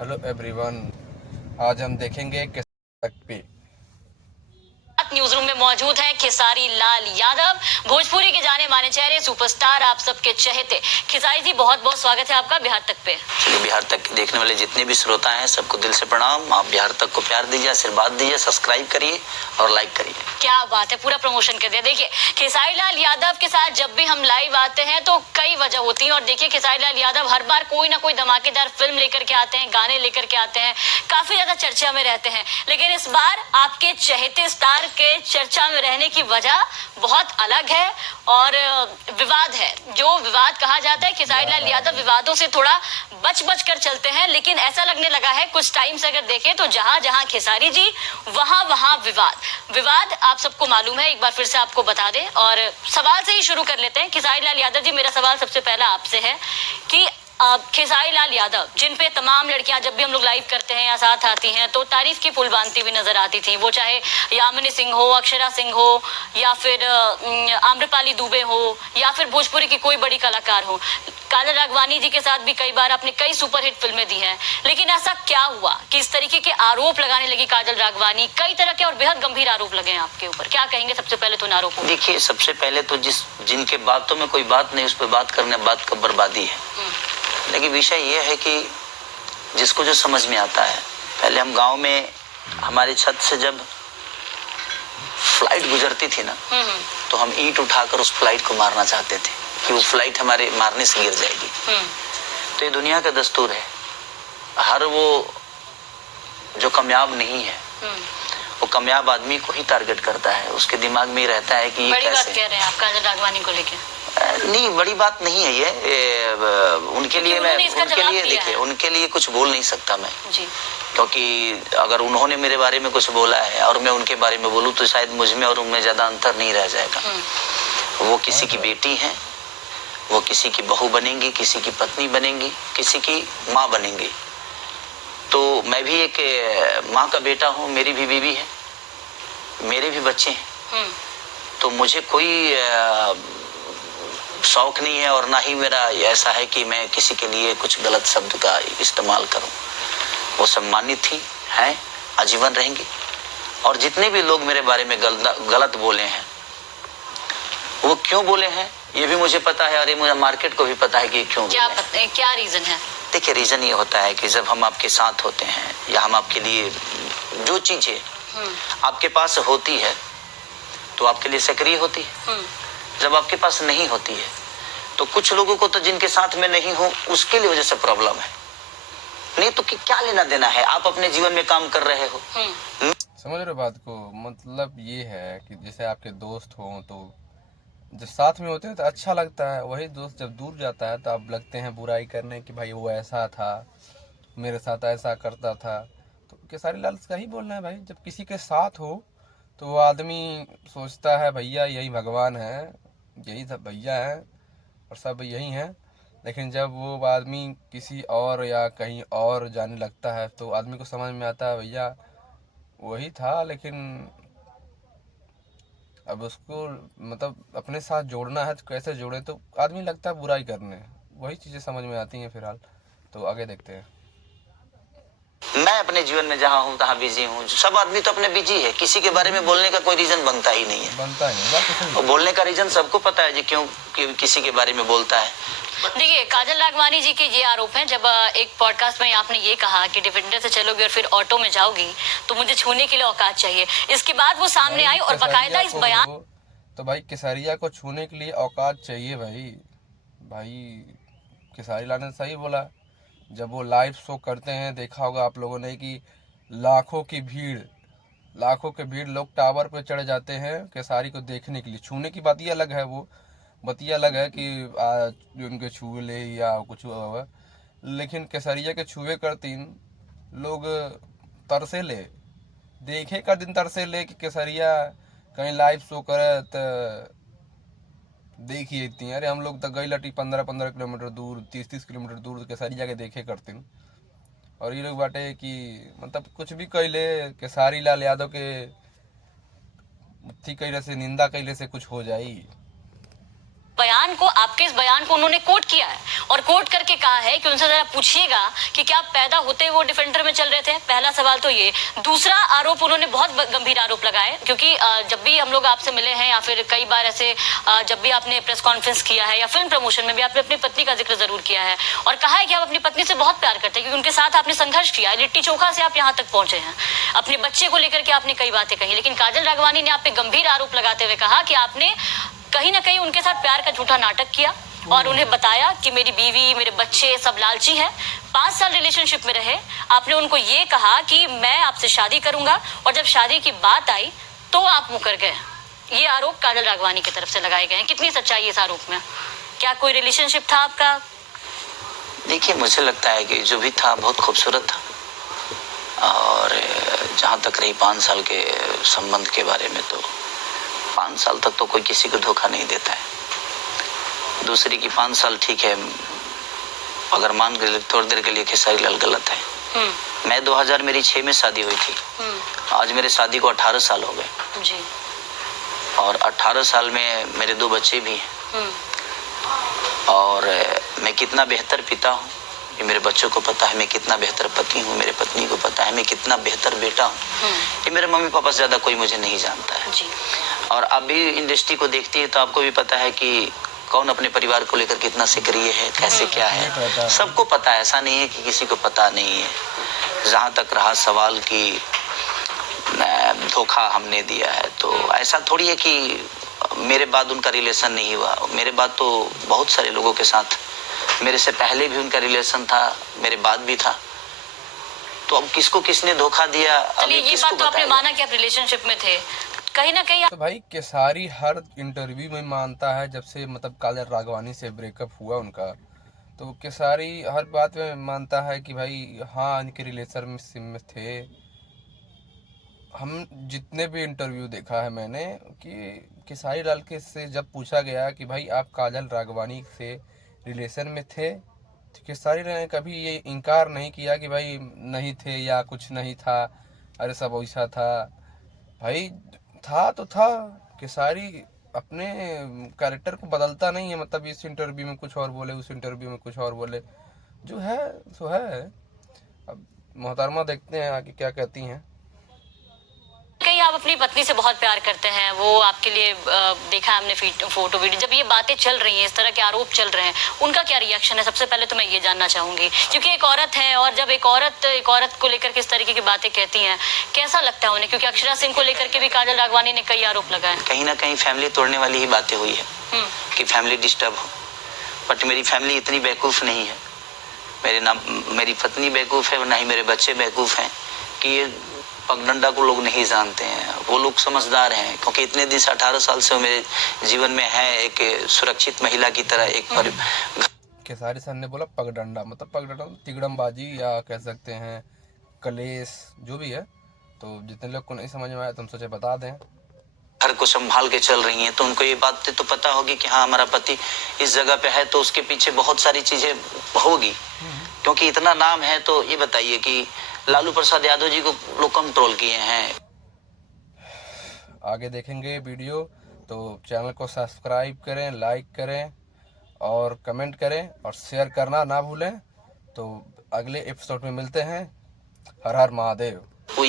Hello everyone, आज हम देखेंगे किस तक पे न्यूज रूम में मौजूद हैं खेसारी लाल यादव, भोजपुरी के जाने माने चेहरे, सुपरस्टार, आप सबके चहेते। खेसारी जी, बहुत बहुत स्वागत है आपका बिहार तक पे। चलिए, बिहार तक देखने वाले जितने भी श्रोता हैं सबको दिल से प्रणाम। आप बिहार तक को प्यार दीजिए, आशीर्वाद दीजिए, सब्सक्राइब करिए और लाइक करिए। क्या बात है, पूरा प्रमोशन कर दिया। देखिए, खेसारी लाल यादव के साथ जब भी हम लाइव आते हैं तो कई वजह होती है, और देखिए खेसारी लाल यादव हर बार कोई ना कोई धमाकेदार फिल्म लेकर के आते हैं, गाने लेकर के आते हैं, काफी ज्यादा चर्चा में रहते हैं। लेकिन इस बार आपके चहेते स्टार के चर्चा में रहने की वजह बहुत अलग है और विवाद है। जो विवाद कहा जाता है, खेसारी लाल यादव विवादों से थोड़ा बच बच कर चलते हैं, लेकिन ऐसा लगने लगा है कुछ टाइम से अगर देखें तो जहां जहां खेसारी जी वहां वहां विवाद आप सबको मालूम है। एक बार फिर से आपको बता दें और सवाल से ही शुरू कर लेते हैं। खेसारी लाल यादव जी, मेरा सवाल सबसे पहला आपसे है कि खेसारी लाल यादव, जिन पे तमाम लड़कियां जब भी हम लोग लाइव करते हैं या साथ आती हैं तो तारीफ की पुल बांधती हुई नजर आती थी, वो चाहे यामिनी सिंह हो, अक्षरा सिंह हो, या फिर आम्रपाली दुबे हो, या फिर भोजपुरी की कोई बड़ी कलाकार हो। काजल राघवानी जी के साथ भी कई बार आपने कई सुपरहिट फिल्में दी हैं, लेकिन ऐसा क्या हुआ कि इस तरीके के आरोप लगाने लगी काजल राघवानी? कई तरह के और बेहद गंभीर आरोप लगे हैं आपके ऊपर, क्या कहेंगे सबसे पहले तो इन आरोपों? देखिए, सबसे पहले तो जिनके बातों में कोई बात नहीं, उस पर बात करने बात का बर्बादी है। लेकिन विषय ये है कि जिसको जो समझ में आता है। पहले हम गांव में हमारी छत से जब फ्लाइट गुजरती थी ना, तो हम ईंट उठाकर उस फ्लाइट को मारना चाहते थे कि वो फ्लाइट हमारे मारने से गिर जाएगी। तो ये दुनिया का दस्तूर है। हर वो जो कामयाब नहीं है वो कामयाब आदमी को ही टारगेट करता है। उसके दिमाग में ही रहता है कि ये बड़ी कैसे। बात कह रहे हैं आप काजल राघवानी को लेकर? नहीं, बड़ी बात नहीं है ये उनके लिए। मैं उनके लिए, देखिए, उनके लिए कुछ बोल नहीं सकता मैं जी। क्योंकि अगर उन्होंने मेरे बारे में कुछ बोला है और मैं उनके बारे में बोलूं तो शायद मुझ में और उनमें ज्यादा अंतर नहीं रह जाएगा। वो किसी की बेटी है, वो किसी की बहू बनेंगी, किसी की पत्नी बनेंगी, किसी की माँ बनेंगी। तो मैं भी एक माँ का बेटा हूँ, मेरी भी बीवी है, मेरे भी बच्चे हैं। तो मुझे कोई शौक नहीं है और ना ही मेरा ऐसा है कि मैं किसी के लिए कुछ गलत शब्द का इस्तेमाल करूं। वो सम्मानित ही हैं, आजीवन रहेंगी। और जितने भी लोग मेरे बारे में गलत बोले हैं, वो क्यों बोले हैं ये भी मुझे पता है, और ये मुझे मार्केट को भी पता है कि क्यों। क्या रीजन है? देखिए, रीजन ये होता है कि जब हम आपके साथ होते हैं या हम आपके लिए जो चीजें आपके पास होती है तो आपके लिए सक्रिय होती है। जब आपके पास नहीं होती है तो कुछ लोगों को तो जिनके साथ में नहीं हो उसके लिए वजह से प्रॉब्लम है। नहीं तो क्या लेना देना है, आप अपने जीवन में काम कर रहे हो। समझ रहे बात को? मतलब ये है कि जैसे आपके दोस्त हो तो जब साथ में होते हैं तो अच्छा लगता है, वही दोस्त जब दूर जाता है तो आप लगते हैं बुराई करने कि भाई वो ऐसा था, मेरे साथ ऐसा करता था। तो खेसारी लाल का ही बोलना है भाई, जब किसी के साथ हो तो वो आदमी सोचता है भैया यही भगवान है, यही सब भैया है और सब यही हैं। लेकिन जब वो आदमी किसी और या कहीं और जाने लगता है तो आदमी को समझ में आता है भैया वही था, लेकिन अब उसको मतलब अपने साथ जोड़ना है तो कैसे जोड़े, तो आदमी लगता है बुराई करने। वही चीज़ें समझ में आती हैं फिलहाल। तो आगे देखते हैं। मैं अपने जीवन में जहाँ हूँ तहाँ बिजी हूँ। सब आदमी तो अपने बिजी है, किसी के बारे में बोलने का कोई रीजन बनता ही नहीं है। बनता ही नहीं। और बोलने का रीजन सबको पता है जी क्यों किसी के बारे में बोलता है। देखिए, काजल राघवानी जी के ये आरोप हैं। जब एक पॉडकास्ट में आपने ये कहा कि डिफेंडर से चलोगी और फिर ऑटो में जाओगी तो मुझे छूने के लिए औकात चाहिए। इसके बाद वो सामने आई और बाकायदा इस बयान तो भाई केसरिया को छूने के लिए औकात चाहिए भाई खेसारी लाल ने सही बोला। जब वो लाइव शो करते हैं, देखा होगा आप लोगों ने कि लाखों की भीड़ लोग टावर पे चढ़ जाते हैं खेसारी को देखने के लिए। छूने की बात ही अलग है, वो बतिया अलग है कि उनके छुए ले या कुछ हुआ, लेकिन केसरिया के छुए कर तीन लोग तरसे ले, देखे का दिन तरसे ले कि केसरिया कहीं लाइव शो करे तो देखिए इतनी। अरे हम लोग तो गई लटी 15-15 किलोमीटर दूर, 30-30 किलोमीटर दूर केसरिया के देखे करते। और ये लोग बाटे कि मतलब कुछ भी कैले खेसारी लाल यादव के कैले से, निंदा कैले से कुछ हो जाई। बयान को, आपके इस बयान को उन्होंने कोट किया है और कोट करके कहा है कि उनसे जरा पूछिएगा कि क्या पैदा होते वो डिफेंडर में चल रहे थे। पहला सवाल तो ये। दूसरा आरोप, उन्होंने बहुत गंभीर आरोप लगाए, क्योंकि जब भी हम लोग आपसे मिले हैं या फिर कई बार ऐसे जब भी आपने प्रेस कॉन्फ्रेंस किया है या फिल्म प्रमोशन में भी आपने अपनी पत्नी का जिक्र जरूर किया है और कहा है कि आप अपनी पत्नी से बहुत प्यार करते हैं, क्योंकि उनके साथ आपने संघर्ष किया है, लिट्टी चोखा से आप यहाँ तक पहुंचे हैं। अपने बच्चे को लेकर के आपने कई बातें कही, लेकिन काजल राघवानी ने आप पे गंभीर आरोप लगाते हुए कहा कि आपने कहीं ना कहीं उनके साथ प्यार का झूठा नाटक किया और उन्हें बताया कि मेरी बीवी, मेरे बच्चे सब लालची हैं। 5 साल रिलेशनशिप में रहे, आपने उनको ये कहा कि मैं आपसे शादी करूंगा और जब शादी की बात आई तो आप मुकर गए। ये आरोप काजल राघवानी की तरफ से लगाए गए हैं। कितनी सच्चाई है इस आरोप में? क्या कोई रिलेशनशिप था आपका? देखिए, मुझे लगता है कि जो भी था बहुत खूबसूरत था। और जहाँ तक रही 5 साल के संबंध के बारे में, तो 5 साल तक तो कोई किसी को धोखा नहीं देता है। दूसरी की 5 साल ठीक है, अगर मान के थोड़ी देर के लिए खेसारी लाल गलत है। मैं 2000 मेरी 6 में शादी हुई थी, आज मेरे शादी को 18 साल हो गए जी। और 18 साल में मेरे 2 बच्चे भी हैं। और मैं कितना बेहतर पिता हूँ ये मेरे बच्चों को पता है, मैं कितना बेहतर पति हूँ मेरे पत्नी को पता है, मैं कितना बेहतर बेटा हूँ ये मेरे मम्मी पापा से ज़्यादा कोई मुझे नहीं जानता है जी। और आप भी इंडस्ट्री को देखती है तो आपको भी पता है कि कौन अपने परिवार को लेकर कितना सक्रिय है, कैसे क्या है, सबको पता है। ऐसा नहीं है कि किसी को पता नहीं है। जहाँ तक रहा सवाल कि धोखा हमने दिया है, तो ऐसा थोड़ी है कि मेरे बाद उनका रिलेशन नहीं हुआ। मेरे बाद तो बहुत सारे लोगों के साथ, मेरे से पहले भी उनका रिलेशन था, मेरे बाद भी था। तो अब किसको किसने धोखा दिया, अब ये बात तो आपने माना कि आप रिलेशनशिप में थे, कहीं ना कहीं तो भाई केसारी हर इंटरव्यू में मानता है, जब से मतलब काजल राघवानी से ब्रेकअप हुआ उनका, तो केसारी हर बात में मानता है कि भाई हाँ इनके रिलेशन में थे। हम जितने भी इंटरव्यू देखा है मैंने कि केसारी लाल के से जब पूछा गया कि भाई आप काजल राघवानी से रिलेशन में थे, तो केसारी ने कभी ये इनकार नहीं किया कि भाई नहीं थे या कुछ नहीं था, अरे सब वैसा था। भाई था तो था। केसारी अपने कैरेक्टर को बदलता नहीं है, मतलब इस इंटरव्यू में कुछ और बोले, उस इंटरव्यू में कुछ और बोले, जो है सो है। अब मोहतरमा देखते हैं आगे क्या कहती हैं। कहीं आप अपनी पत्नी से बहुत प्यार करते हैं, वो आपके लिए देखा है हमने फोटो वीडियो, जब ये बातें चल रही हैं, इस तरह के आरोप चल रहे हैं, उनका क्या रिएक्शन है? सबसे पहले तो मैं ये जानना चाहूंगी, क्योंकि एक औरत है और जब एक औरत को लेकर किस तरीके की बातें कहती हैं, कैसा लगता है उन्हें? क्योंकि अक्षरा सिंह को लेकर के भी काजल राघवानी ने कई आरोप लगाए। कहीं ना कहीं फैमिली तोड़ने वाली ही बातें हुई है कि फैमिली डिस्टर्ब हो, बट मेरी फैमिली इतनी बेवकूफ़ नहीं है। मेरी पत्नी बेवकूफ़ है, ना ही मेरे बच्चे बेवकूफ़ हैं कि ये पगडंडा को लोग नहीं जानते हैं। वो लोग समझदार हैं, क्योंकि इतने दिन से 18 साल से वो मेरे जीवन में है, एक सुरक्षित महिला की तरह। एक केसारी सर ने बोला पगडंडा, मतलब पगडंडा तिगड़मबाजी या कह सकते हैं कलेश, जो भी है। तो जितने लोग को नहीं समझ में आया तो हम सोचे बता दें। घर को संभाल के चल रही हैं, तो उनको ये बात तो पता होगी कि हाँ हमारा पति इस जगह पे है, तो उसके पीछे बहुत सारी चीजें होगी, क्योंकि इतना नाम है। तो ये बताइए कि लालू प्रसाद यादव जी को लोग कंट्रोल किए हैं। आगे देखेंगे वीडियो, तो चैनल को सब्सक्राइब करें, लाइक करें और कमेंट करें और शेयर करना ना भूलें। तो अगले एपिसोड में मिलते हैं। हर हर महादेव। वो ये